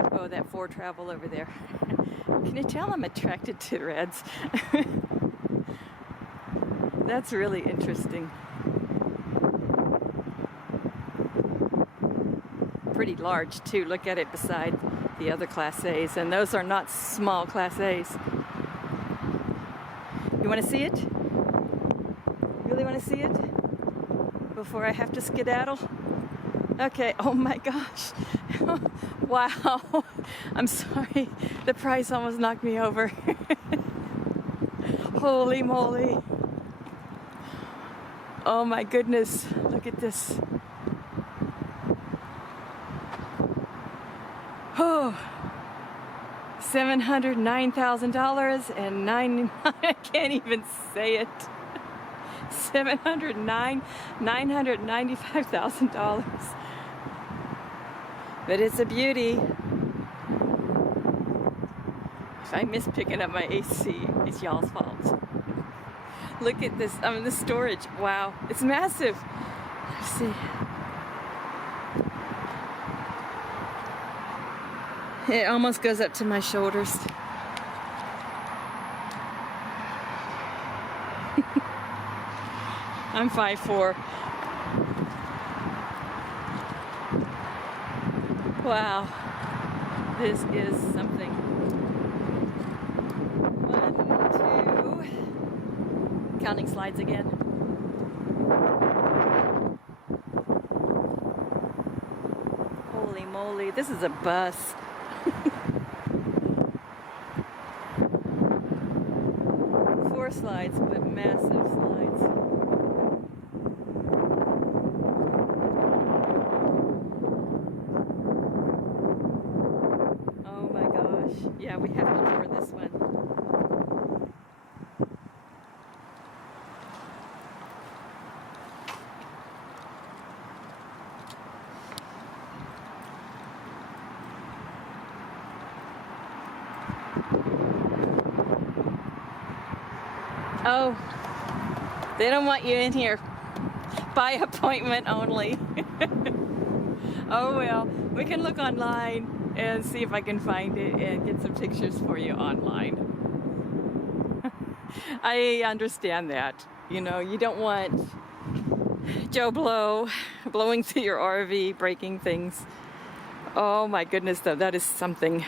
Oh, that Foretravel over there. Can you tell I'm attracted to reds? That's really interesting. Pretty large too. Look at it beside the other Class A's, and those are not small Class A's. You want to see it? Really want to see it? Before I have to skedaddle? Okay, oh my gosh. Wow. I'm sorry. The price almost knocked me over. Holy moly. Oh my goodness. Look at this. Oh. $709,000 and I can't even say it. $995,000. But it's a beauty. If I miss picking up my AC, it's y'all's fault. Look at this, the storage. Wow, it's massive. Let's see. It almost goes up to my shoulders. I'm 5'4". Wow, this is something. 1, 2, counting slides again. Holy moly, this is a bus. 4 slides, but massive slides. Oh my gosh. Yeah, we have to tour this one. Oh, they don't want you in here. By appointment only. Oh well, we can look online and see if I can find it and get some pictures for you online. I understand that. You know, you don't want Joe Blow blowing through your RV, breaking things. Oh my goodness, though, that is something.